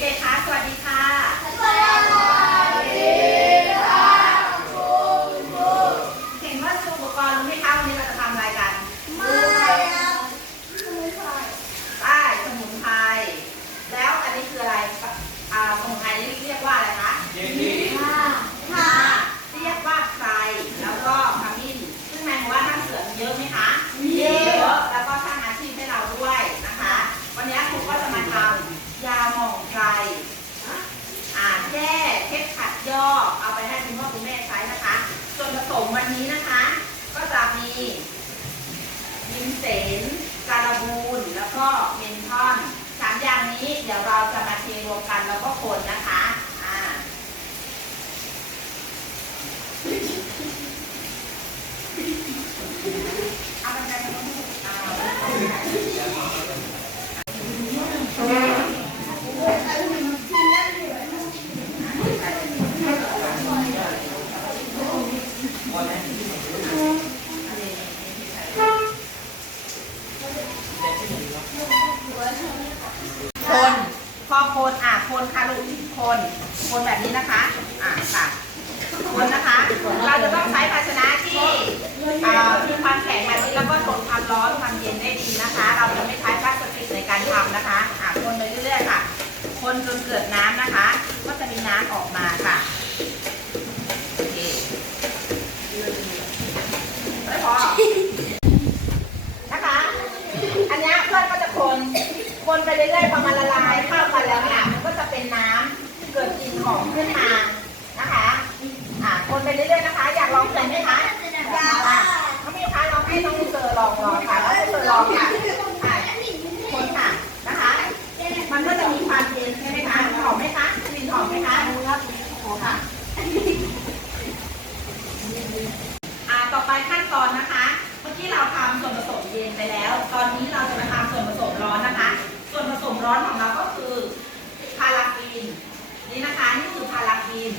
เด็กๆคะสวัสดีค่ะเห็นว่าอุปกรณ์รู้ไหมคะวันนี้เราจะทำอะไรกันป้ายสมุนไพรแล้วอันนี้คืออะไรอ่าสมุนไพรนี่เรียกว่าอะไรคะเรียกว่าไครแล้วก็ขมิ้นซึ่งแมงว่าท่านเสือมีเยอะไหมคะ เยอะ แล้วก็สร้างอาชีพให้เราด้วยนะคะ วันนี้ครูก็จะมาทำยาหม่องไครอ่าแก้เคล็ดขัดยอกเอาไปให้คุณพ่อคุณแม่ใช้นะคะ ส่ วันนี้นะคะ ก็จะมียิมเสนการบูนแล้วก็เมนทอนสามอย่างนี้เดี๋ยวเราจะมาเทรวมกันแล้วก็คนนะคะอ่าเอาไมาลงเอาคนพอ คนอะคนค่ะลูกคนคนแบบนี้นะคะ อะค่ะคนนะคะ เราจะต้องใช้ภาชนะที่มีความแข็งแบบนี้แล้วก็ทนความร้อนความเย็นได้ดีนะคะ เราจะไม่ใช้พลาสติกในการทำนะคะ อะคนไปเรื่อยๆค่ะ คนจนเกิดน้ำนะคะ ก็จะมีน้ำออกมาค่ะโอเคไม่พอนะคะ อันนี้เพื่อนก็จะคน คนไปเรื่อยๆพอมันละลายเข้ากันแล้วเนี่ยมันก็จะเป็นน้ำเกิดกลิ่นหอมขึ้นมานะคะอ่าคนไปเรื่อยๆนะคะ อยากลองเป็นไหมคะอะน้องมิวคะลองให้น้องมิวเจอลองลองค่ะแล้วให้เจอลองค่ะอ่าคนค่ะนะคะ มันก็จะมีความเย็นใช่ไหมคะหอมไหมคะกลิ่นหอมไหมคะหอมค่ะอ่าต่อไปขั้นตอนนะคะ เมื่อกี้เราทำส่วนผสมเย็นไปแล้ว ตอนนี้เราจะมาทำส่วนผสมร้อนนะคะ ส่วนผสมร้อนของเราก็คือพาราฟีน นี่นะคะนี่คือพาราฟีน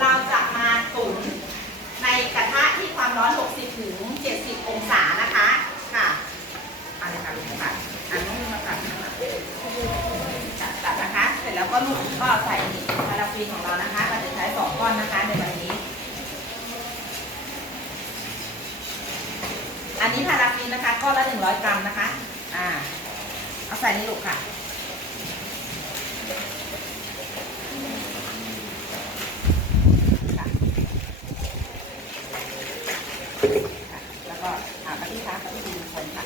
เราจะมาตุ๋นในกระทะที่ความร้อน 60 ถึง 70 องศานะคะ ค่ะเอาเลยค่ะลูกค่ะอันนี้มาตัดนะคะตัดตัดนะคะ เสร็จแล้วก็ลูกก็ใส่ พาราฟีนของเรานะคะเราจะใช้สองก้อนนะคะในวันนี้ อันนี้พาราฟีนนะคะก้อนละ100กรัมนะคะ อ่า เอาใส่นี่ลูกค่ะค่ะแล้วก็อาปฏิคะปฏิทินคนค่ะ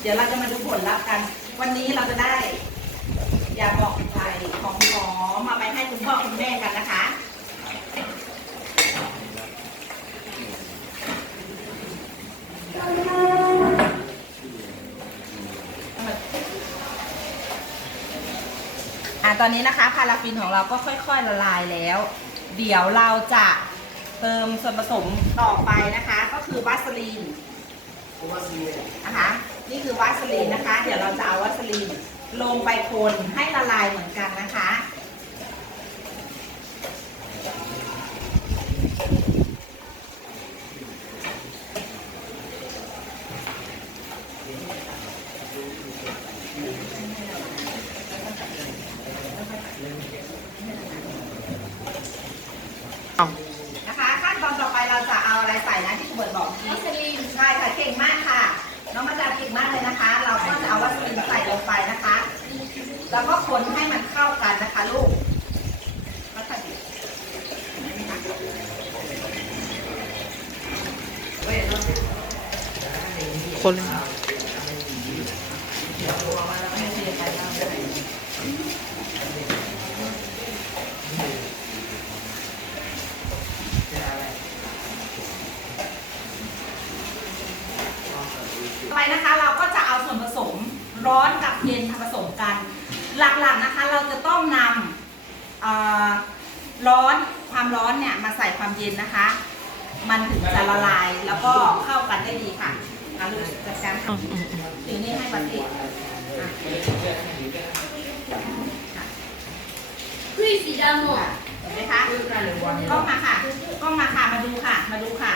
เดี๋ยวเราจะมาดูผลลัพธ์กัน วันนี้เราจะได้ ยาบอกไทยของหอมมาไปให้คุณพ่อคุณแม่กันนะคะ อะตอนนี้นะคะพาราฟินของเราก็ค่อยๆละลายแล้ว เดี๋ยวเราจะเติมส่วนผสมต่อไปนะคะ ก็คือวาสลีนนะคะ นี่คือวาสลีนนะคะ เดี๋ยวเราจะเอาวาสลีนลงไปคนให้ละลายเหมือนกันนะคะขั้นตอนต่อไปเราจะเอาอะไรใส่นะที่คุณเบิร์ตบอกวัสลีนใช่ค่ะเก่งมากค่ะ น้องมาจาเก่งมากเลยนะคะ เราก็จะเอาวัสลีนใส่ลงไปนะคะ แล้วก็คนให้มันเข้ากันนะคะลูกวัสลีนเว้ยเราคนเลยไม่เทไปแล้วต่อไปนะคะเราก็จะเอาส่วนผสมร้อนกับเย็นมาผสมกัน หลักๆนะคะเราจะต้องนำเอ่อร้อนความร้อนเนี่ยมาใส่ความเย็นนะคะ มันถึงจะละลายแล้วก็เข้ากันได้ดีค่ะเอาลูกจัดการอืมอืมอืมถือนี่ให้ปฏิอะ Oui, évidemment. เห็นไหมคะกล้องมาค่ะกล้องมาค่ะมาดูค่ะ มาดูค่ะ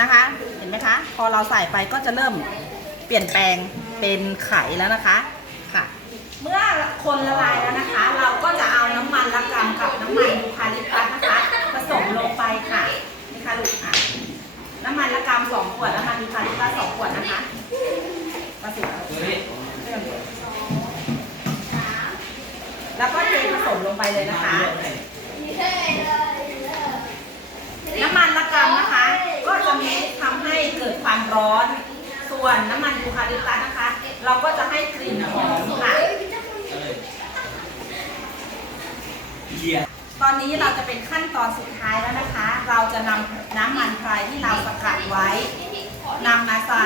นะคะ เห็นไหมคะ พอเราใส่ไปก็จะเริ่มเปลี่ยนแปลง Mm. เป็นไขแล้วนะคะ คนละลายแล้วนะคะ เราก็จะเอาน้ำมันละกำกับน้ำมันยูคาลิปตัสนะคะ ผสมลงไปค่ะนี่ค่ะลูกอะ น้ำมันละกำสองขวดน้ำมันยูคาลิปตัสสองขวดนะคะมาสิแล้วก็เทผสมลงไปเลยนะคะน้ำมันละกำนะคะ ก็จะมีทำให้เกิดความร้อน ส่วนน้ำมันยูคาลิปตัสนะคะ เราก็จะให้กลิ่นหอมค่ะ ตอนนี้เราจะเป็นขั้นตอนสุดท้ายแล้วนะคะ เราจะนำน้ำมันพรายที่เราสกัดไว้นำมาใส่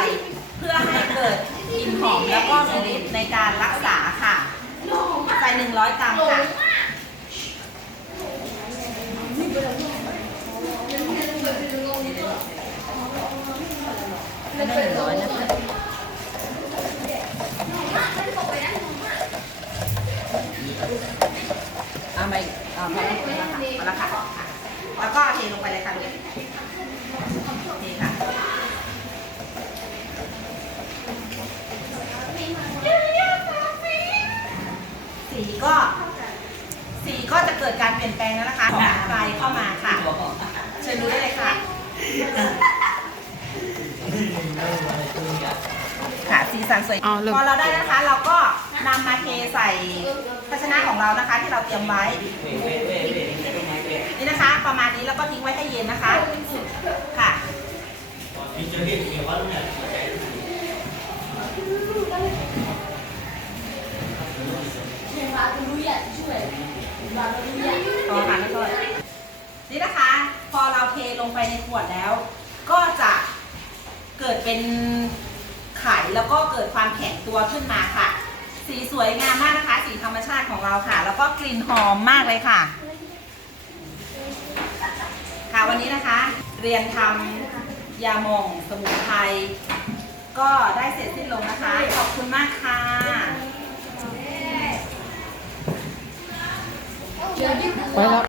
เพื่อให้เกิดกลิ่นหอมแล้วก็มีฤทธิ์ในการรักษาค่ะ ใส่100กรัมค่ะไม่หนึ่งร้อยนะคะเอาไปเอาไปเอาละค่ะเอาละค่ะ แล้วก็เทลงไปเลยค่ะลูกเทค่ะ สีก็ สีก็จะเกิดการเปลี่ยนแปลงแล้วนะคะของไฟเข้ามาค่ะ เชิญดูได้เลยค่ะ ค่ะสีสันสวยอ๋อลืม พอเราได้นะคะ เราก็นำมาเทใส่ภาชนะของเรานะคะ ที่เราเตรียมไว้นี่นะคะ ประมาณนี้แล้วก็ทิ้งไว้ให้เย็นนะคะ ค่ะ พอค่ะแล้วก็นี่นะคะ พอเราเทลงไปในขวดแล้ว ก็จะเกิดเป็นไข่แล้วก็เกิดความแข็งตัวขึ้นมาค่ะ สีสวยงามมากนะคะ สีธรรมชาติของเราค่ะ แล้วก็กลิ่นหอมมากเลยค่ะ ค่ะวันนี้นะคะ เรียนทำยาหมองสมุนไพรก็ได้เสร็จสิ้นลงนะคะ ขอบคุณมากค่ะ ไปแล้ว